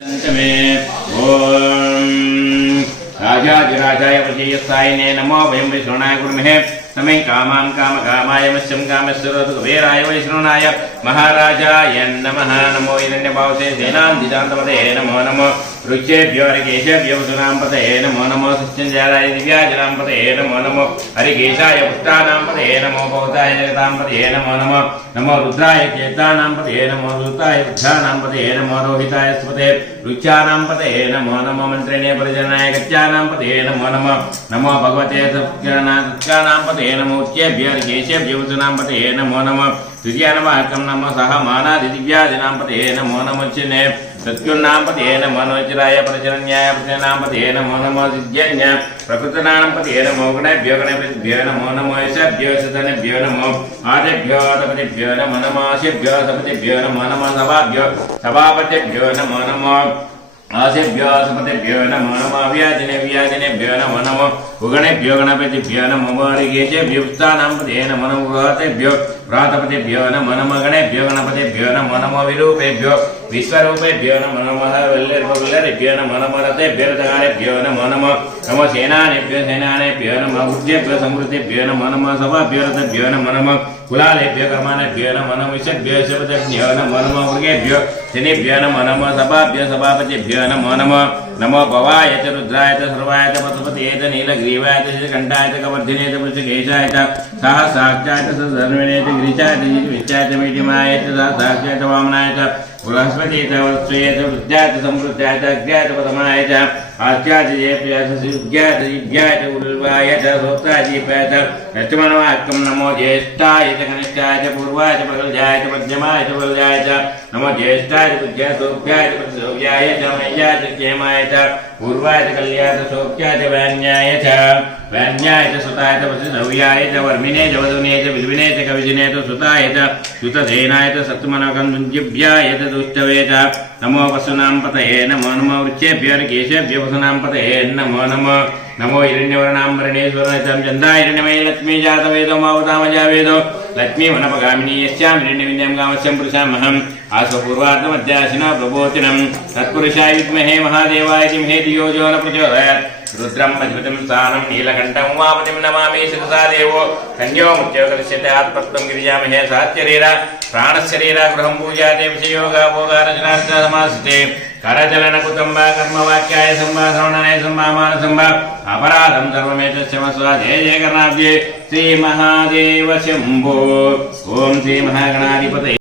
ओम राजाधिराजाय वशीयसायिने नमो वयं विष्णुनाय कुर्महे नमे कामां कामकामाय मत्स्यं कामेश्वरो कुबेराय वैष्णुनाय महाराजाय नमः नमो हिरण्यपावते सेनाधिजान्तपते नमो नमो ऋक्षेभ्यो हरिकेशेभ्यो वसुनांपते नमो नमो सत्यञ्जालाय दिव्याजनांपते नमो नमो हरिकेशाय पुष्टानांपते नमो भवताय जगतांपते नमो नमो नमो रुद्राय चेतानांपते नमो रुद्राय रुद्रानांपते नमो रोहिताय स्वते ऋक्षानांपते नमो नमो मंत्रिणे परिजनाय गच्छानांपते नमो नमो नमो भगवते सत्यानांपते नमो उच्चेभ्यो हरिकेशेभ्यो वसुनांपते नमो नमो द्वितीयानवाक्यं नमो सह मानादि दिव्याजनांपते नमो नमो चिन्ने सत्युन्नांपते नमो नोचिराय परिजनन्याय परिजनांपते नमो नमो सिद्ध्यन्य प्रकृतनांपते नमो गणेभ्यो गणपतिभ्यो नमो नमो यशभ्यो सतनेभ्यो नमो आदिभ्यो आदिपतिभ्यो नमो नमो आशिभ्यो सपतिभ्यो नमो नमो सभाभ्यो सभापतिभ्यो नमो नमो आसेभ्यो सपतिभ्यो नमो नमो व्याजनेभ्यो नमो नमो उगणेभ्यो गणपतिभ्यो नमो हरिकेशेभ्यो पुष्टानांपते नमो नमो व्रातेभ्यो व्रातपतिभ्यो नमो नमो गणेभ्यो गणपतिभ्यो नमो नमो विरूपेभ्यो विश्वरूपेभ्यो नमो नमो वल्लरेभ्यो नमो नमो रथेभ्यो रथकारेभ्यो नमो नमो नमो सेनानेभ्यो नमो बुद्ध्येभ्यो समृद्धिभ्यो नमो नमो सभाभ्यो रथेभ्यो नमो नमो कुलालेभ्यो कर्मानेभ्यो नमो नमो विषभ्यो शपथेभ्यो नमो नमो मृगेभ्यो शनिभ्यो नमो नमो सभाभ्यो सभापतिभ्यो नमो नमो नमो भवाय च रुद्राय च सर्वाय च पशुपतये च नीलग्रीवाय च श्रीकण्ठाय च कवर्धिने च वृषकेशाय च सहस्राक्षाय च सर्वणे च गिरिचाय च विचाय च मीडिमाय च सहस्राक्षाय च वामनाय च बृहस्पति च वत्सये च वृद्ध्याय च समृद्ध्याय च अग्र्याय च पदमाय च आस्याय च जेप्याय च सिद्ध्याय च दिव्याय च उल्वाय च सोत्ताय च दीपाय च लक्ष्मणवाक्यं नमो ज्येष्ठाय च कनिष्ठाय च पूर्वाय च प्रगल्भ्याय च मध्यमाय च बलजाय च नमो ज्येष्ठाय च बुद्ध्याय सोभ्याय च प्रतिसोभ्याय च मय्याय च क्षेमाय च पूर्वाय च कल्याय च सोभ्याय च वैन्याय च सुताय च प्रतिसव्याय च वर्मिने च वधुने च विल्विने च कविजिने च सुताय च सुतधेनाय च सत्मनकञ्जिभ्याय च दुष्टवे च नमो वसुनांपतये नमो नमो वृक्षेभ्यो हरिकेशेभ्यो वसुनांपतये नमो नमो नमो हिरण्यवर्णांबरणेश्वरं चन्द्राय हिरण्यमये लक्ष्मी जातवेदो मावतामजावेदो लक्ष्मी वनपगामिनी यस्यां हिरण्यविद्यां कामस्यं पुरुषामहम् आसपूर्वार्धमध्याशिना प्रबोधिनं तत्पुरुषाय विद्महे महादेवाय धीमहि धियो यो न प्रचोदयात् रुद्रं मजबुतं स्थानं नीलकण्ठं उमापतिं नमामि शिरसा देवो कन्यो मुच्योगरिष्यते आत्मत्वं गिरिजामहे सहचरीर प्राणशरीर गृहं पूजाते विषयोगा भोगारचनार्थसमासिते करचलन कुटुम्बा कर्मवाक्याय संभाषणने संभामान संभा अपराधं सर्वमेतस्यमस्व जय जय कर्णाब्जे श्री महादेव शंभो ओम श्री महागणाधिपतये